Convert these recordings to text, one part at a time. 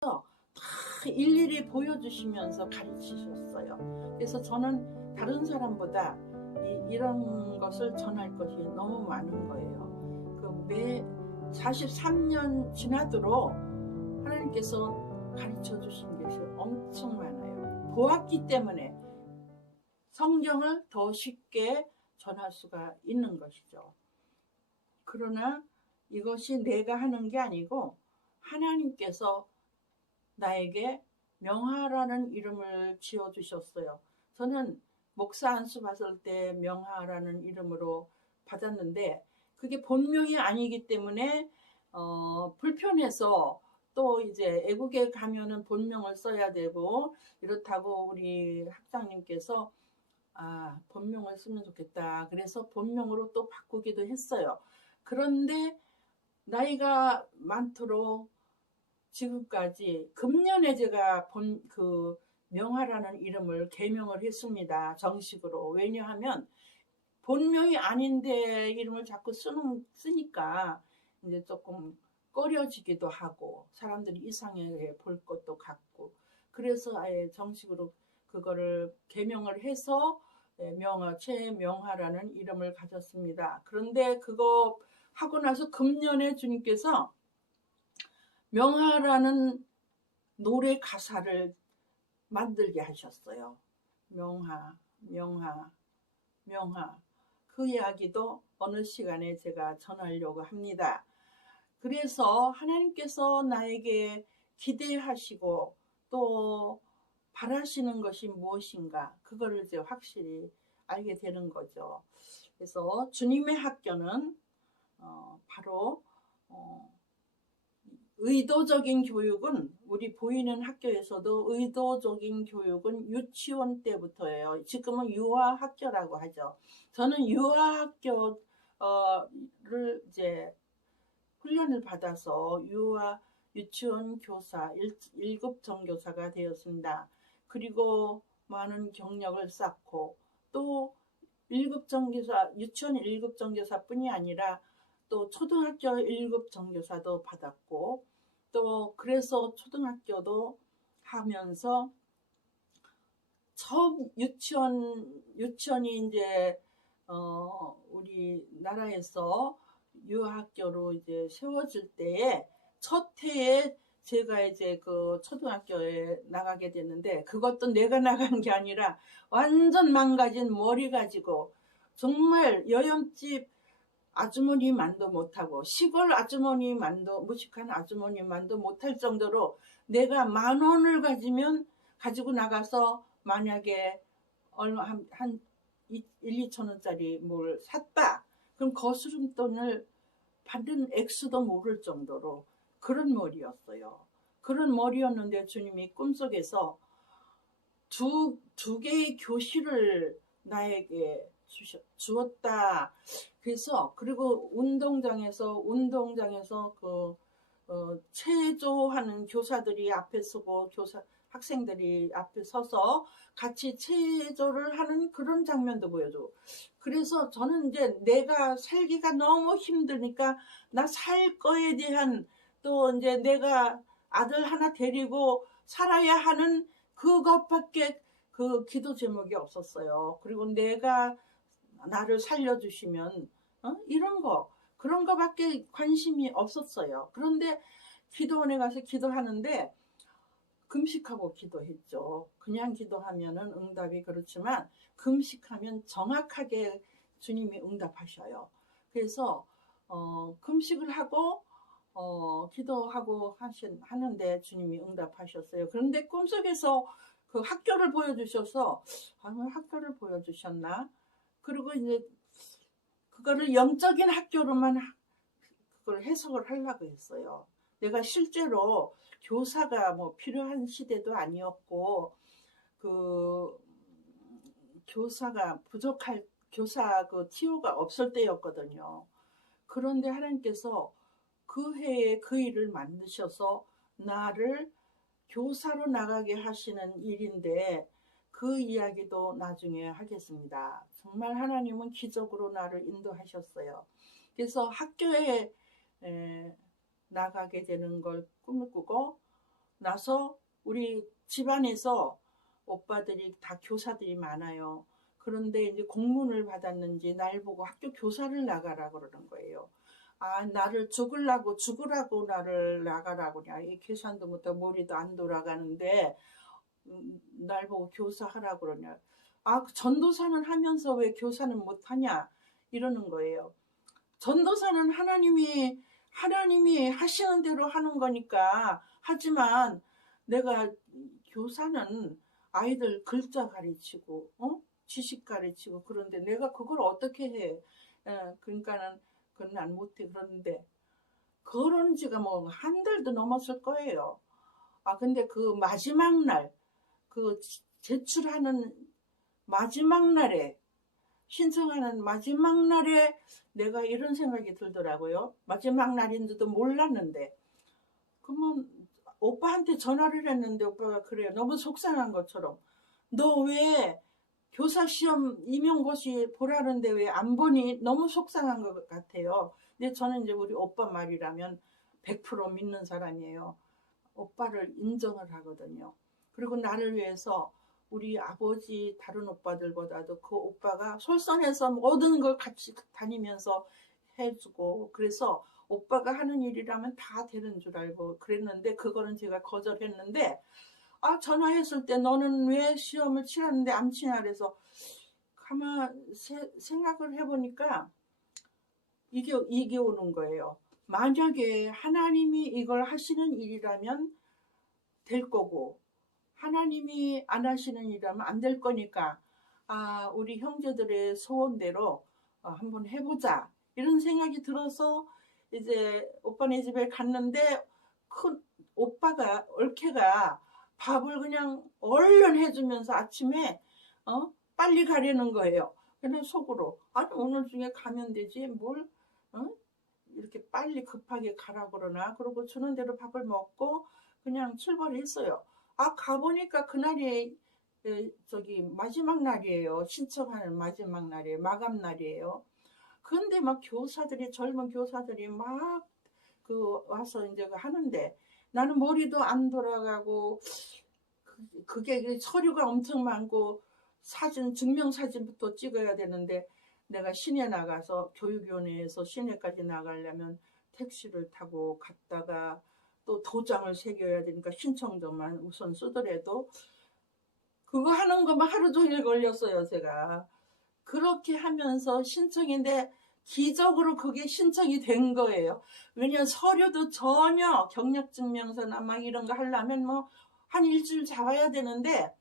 다 일일이 보여주시면서 가르치셨어요. 그래서 저는 다른 사람보다 이런 것을 전할 것이 너무 많은 거예요. 매 43년 지나도록 하나님께서 가르쳐 주신 것이 엄청 많아요. 보았기 때문에 성경을 더 쉽게 전할 수가 있는 것이죠. 그러나 이것이 내가 하는 게 아니고 하나님께서 나에게 명하라는 이름을 지어주셨어요. 저는 목사 안수 받을 때 명하라는 이름으로 받았는데 그게 본명이 아니기 때문에 불편해서 또 이제 애국에 가면은 본명을 써야 되고 이렇다고 우리 학장님께서 본명을 쓰면 좋겠다. 그래서 본명으로 또 바꾸기도 했어요. 그런데 나이가 많도록 지금까지 금년에 제가 명하라는 이름을 개명을 했습니다. 정식으로. 왜냐하면 본명이 아닌데 이름을 자꾸 쓰니까 이제 조금 꺼려지기도 하고 사람들이 이상하게 볼 것도 같고 그래서 아예 정식으로 그거를 개명을 해서 최명하라는 이름을 가졌습니다. 그런데 그거 하고 나서 금년에 주님께서 명하라는 노래 가사를 만들게 하셨어요. 명하, 명하, 명하. 그 이야기도 어느 시간에 제가 전하려고 합니다. 그래서 하나님께서 나에게 기대하시고 또 바라시는 것이 무엇인가 그거를 이제 확실히 알게 되는 거죠. 그래서 주님의 학교는 바로 의도적인 교육은 우리 보이는 학교에서도 의도적인 교육은 유치원 때부터예요. 지금은 유아학교라고 하죠. 저는 유아학교를 이제 훈련을 받아서 유치원 교사 1급 정교사가 되었습니다. 그리고 많은 경력을 쌓고 또 1급 정교사, 유치원 1급 정교사뿐이 아니라 또 초등학교 1급 정교사도 받았고 또 그래서 초등학교도 하면서 처음 유치원이 이제 우리나라에서 유아학교로 이제 세워질 때에 첫 해에 제가 이제 그 초등학교에 나가게 됐는데 그것도 내가 나간 게 아니라 완전 망가진 머리 가지고 정말 여염집 아주머니만도 못하고 시골 아주머니만도 무식한 아주머니만도 못할 정도로 내가 10,000원을 가지고 나가서 만약에 한 1, 2천원짜리 뭘 샀다 그럼 거스름돈을 받은 액수도 모를 정도로 그런 머리였어요. 그런 머리였는데 주님이 꿈속에서 두 개의 교실을 나에게 주었다. 그래서 그리고 운동장에서 체조하는 교사들이 앞에 서고 학생들이 앞에 서서 같이 체조를 하는 그런 장면도 보여줘. 그래서 저는 이제 내가 살기가 너무 힘드니까 나 살 거에 대한 또 이제 내가 아들 하나 데리고 살아야 하는 그것밖에 그 기도 제목이 없었어요. 그리고 내가 나를 살려주시면 그런 거밖에 관심이 없었어요. 그런데 기도원에 가서 기도하는데 금식하고 기도했죠. 그냥 기도하면은 응답이 그렇지만 금식하면 정확하게 주님이 응답하셔요. 그래서 금식을 하고 기도하고 하는데 주님이 응답하셨어요. 그런데 꿈속에서 그 학교를 보여주셔서 학교를 보여주셨나? 그리고 이제 그거를 영적인 학교로만 그걸 해석을 하려고 했어요. 내가 실제로 교사가 뭐 필요한 시대도 아니었고 그 교사가 부족할 교사 그 티오가 없을 때였거든요. 그런데 하나님께서 그 해에 그 일을 만드셔서 나를 교사로 나가게 하시는 일인데 그 이야기도 나중에 하겠습니다. 정말 하나님은 기적으로 나를 인도하셨어요. 그래서 학교에 나가게 되는 걸 꿈을 꾸고 나서 우리 집안에서 오빠들이 다 교사들이 많아요. 그런데 이제 공문을 받았는지 날 보고 학교 교사를 나가라 그러는 거예요. 아, 나를 죽으라고 나를 나가라고. 이 계산도 못하고 머리도 안 돌아가는데 날 보고 교사하라 그러냐. 아, 전도사는 하면서 왜 교사는 못하냐 이러는 거예요. 전도사는 하나님이 하시는 대로 하는 거니까 하지만 내가 교사는 아이들 글자 가르치고 지식 가르치고 그런데 내가 그걸 어떻게 해? 그러니까는 그건 난 못해. 그러는데 그런 지가 뭐 한 달도 넘었을 거예요. 아, 근데 그 마지막 날, 그 제출하는 마지막 날에, 신청하는 마지막 날에 내가 이런 생각이 들더라고요. 마지막 날인지도 몰랐는데. 그러면 오빠한테 전화를 했는데 오빠가 그래요. 너무 속상한 것처럼. 너 왜 교사 시험 임용고시 보라는데 왜 안 보니? 너무 속상한 것 같아요. 근데 저는 이제 우리 오빠 말이라면 100% 믿는 사람이에요. 오빠를 인정을 하거든요. 그리고 나를 위해서 우리 아버지 다른 오빠들보다도 그 오빠가 솔선해서 모든 걸 같이 다니면서 해주고 그래서 오빠가 하는 일이라면 다 되는 줄 알고 그랬는데 그거는 제가 거절했는데 아, 전화했을 때 너는 왜 시험을 치렀는데 안 치냐 그래서 가만 생각을 해보니까 이게 오는 거예요. 만약에 하나님이 이걸 하시는 일이라면 될 거고 하나님이 안 하시는 일이라면 안 될 거니까 아, 우리 형제들의 소원대로 한번 해보자 이런 생각이 들어서 이제 오빠네 집에 갔는데 큰 오빠가 올케가 밥을 그냥 얼른 해주면서 아침에 빨리 가려는 거예요. 근데 속으로 아니 오늘 중에 가면 되지 뭘 이렇게 빨리 급하게 가라 그러나 그러고 주는 대로 밥을 먹고 그냥 출발했어요. 아, 가보니까 그날이 저기 마지막 날이에요. 신청하는 마지막 날이에요. 마감 날이에요. 근데 막 젊은 교사들이 막 와서 이제 하는데 나는 머리도 안 돌아가고 그게 서류가 엄청 많고 증명사진부터 찍어야 되는데 내가 시내 나가서 교육위원회에서 시내까지 나가려면 택시를 타고 갔다가 또 도장을 새겨야 되니까 신청서만 우선 쓰더라도 그거 하는 것만 하루 종일 걸렸어요, 제가. 그렇게 하면서 신청인데 기적으로 그게 신청이 된 거예요. 왜냐면 서류도 전혀 경력증명서나 막 이런 거 하려면 뭐 한 일주일 잡아야 되는데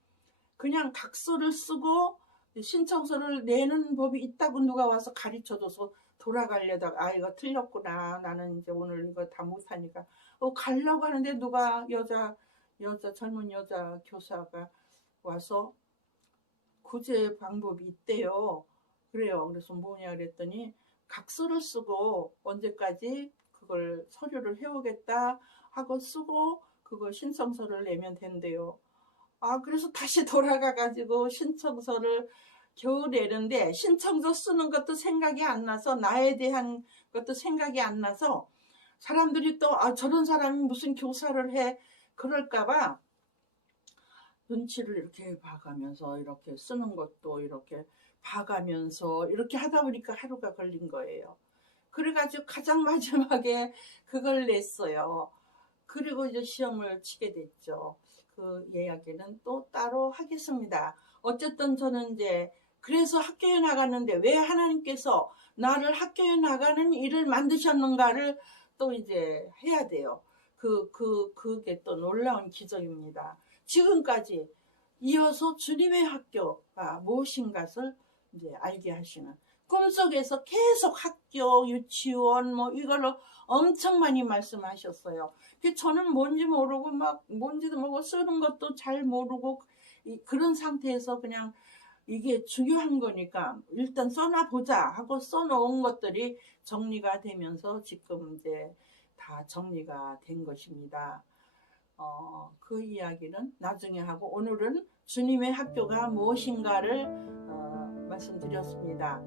그냥 각서를 쓰고 신청서를 내는 법이 있다고 누가 와서 가르쳐줘서 돌아가려다가 아 이거 틀렸구나 나는 이제 오늘 이거 다 못하니까 가려고 하는데 누가 젊은 여자 교사가 와서 구제 방법이 있대요. 그래요. 그래서 뭐냐 그랬더니 각서를 쓰고 언제까지 그걸 서류를 해오겠다 하고 쓰고 그거 신청서를 내면 된대요. 아, 그래서 다시 돌아가가지고 신청서를 겨우 내는데 신청서 쓰는 것도 생각이 안 나서 나에 대한 것도 생각이 안 나서 사람들이 또 아, 저런 사람이 무슨 교사를 해 그럴까봐 눈치를 이렇게 봐가면서 이렇게 쓰는 것도 이렇게 봐가면서 이렇게 하다 보니까 하루가 걸린 거예요. 그래가지고 가장 마지막에 그걸 냈어요. 그리고 이제 시험을 치게 됐죠. 그 이야기는 또 따로 하겠습니다. 어쨌든 저는 이제 그래서 학교에 나갔는데 왜 하나님께서 나를 학교에 나가는 일을 만드셨는가를 또 이제 해야 돼요. 그게 또 놀라운 기적입니다. 지금까지 이어서 주님의 학교가 무엇인가를 이제 알게 하시는 꿈속에서 계속 학교, 유치원 뭐 이걸로 엄청 많이 말씀하셨어요. 저는 뭔지 모르고 막 뭔지도 모르고 쓰는 것도 잘 모르고 그런 상태에서 그냥 이게 중요한 거니까 일단 써놔보자 하고 써놓은 것들이 정리가 되면서 지금 이제 다 정리가 된 것입니다. 그 이야기는 나중에 하고 오늘은 주님의 학교가 무엇인가를 말씀드렸습니다.